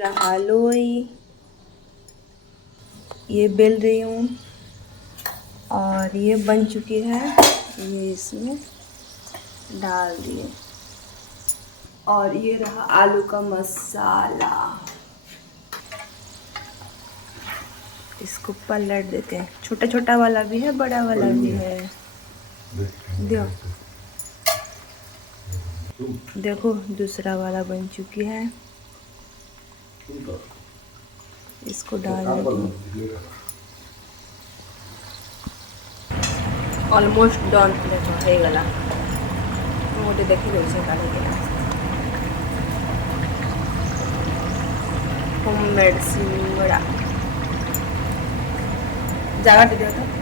रहा लोई, ये बेल रही हूँ और ये बन चुकी है। ये इसमें डाल दिए और ये रहा आलू का मसाला। इसको पलट देते हैं। छोटा छोटा वाला भी है, बड़ा वाला भी है। देखो दूसरा वाला बन चुकी है। इसको डाल देते हैं। ऑलमोस्ट डन हो गला। मोटे देखी से काढ़े होममेड सिंगड़ा जगह दे दिया था।